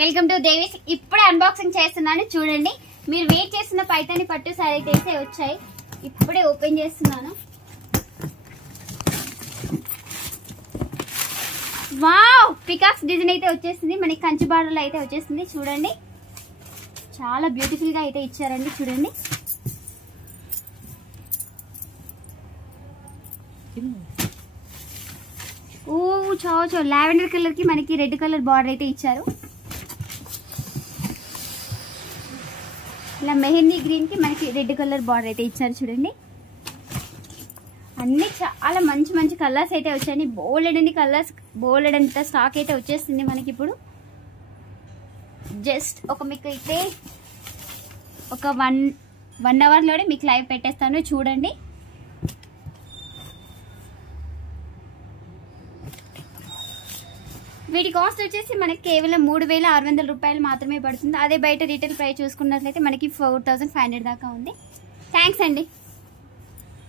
Welcome to Devi's. ఇప్పుడే unboxing చేస్తున్నాను, చూడండి. మీరు వెయిట్ చేస్తున్న పైతాని పట్టు సారీ అయితే వచ్చాయి. ఇప్పుడే ఓపెన్ చేస్తున్నాను. వావ్, పికాక్స్ డిజైన్ అయితే వచ్చేసింది. మనకి కంచి బార్డర్లో అయితే వచ్చేసింది. చూడండి, చాలా బ్యూటిఫుల్ గా అయితే ఇచ్చారండి. చూడండి, ఓ చో లావెండర్ కలర్ కి మనకి రెడ్ కలర్ బార్డర్ అయితే ఇచ్చారు. ఇలా మెహందీ గ్రీన్ కి మనకి రెడ్ కలర్ బార్డర్ అయితే ఇచ్చారు. చూడండి, అన్ని చాలా మంచి మంచి కలర్స్ అయితే వచ్చాయి. బోల్డ్ అండి కలర్స్, బోల్డ్ అంత స్టాక్ అయితే వచ్చేస్తుంది మనకి. ఇప్పుడు జస్ట్ మీకు అయితే ఒక 1 అవర్లోనే మీకు లైవ్ పెట్టేస్తాను, చూడండి. వీటి కాస్ట్ వచ్చేసి మనకి కేవలం 3600 రూపాయలు మాత్రమే పడుతుంది. అదే బయట రీటైల్ ప్రైస్ చూసుకున్నట్లయితే మనకి 4500 దాకా ఉంది. థ్యాంక్స్ అండి.